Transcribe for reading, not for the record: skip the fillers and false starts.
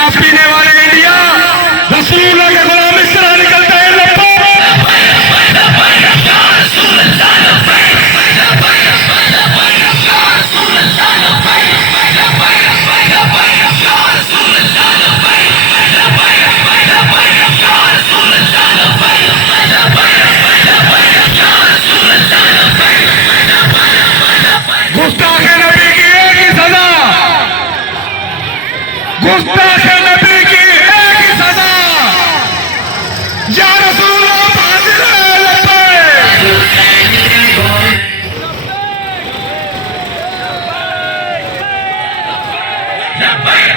शराब पीने वाले इंडिया रसूलुल्लाह के गुलाम इस तरह निकलते हैं। गुस्ताख नबी की एक ही सजा, गुस्ताख नबी की एक ही सजा, या रसूलुल्लाह हाजिर है। लब्बैक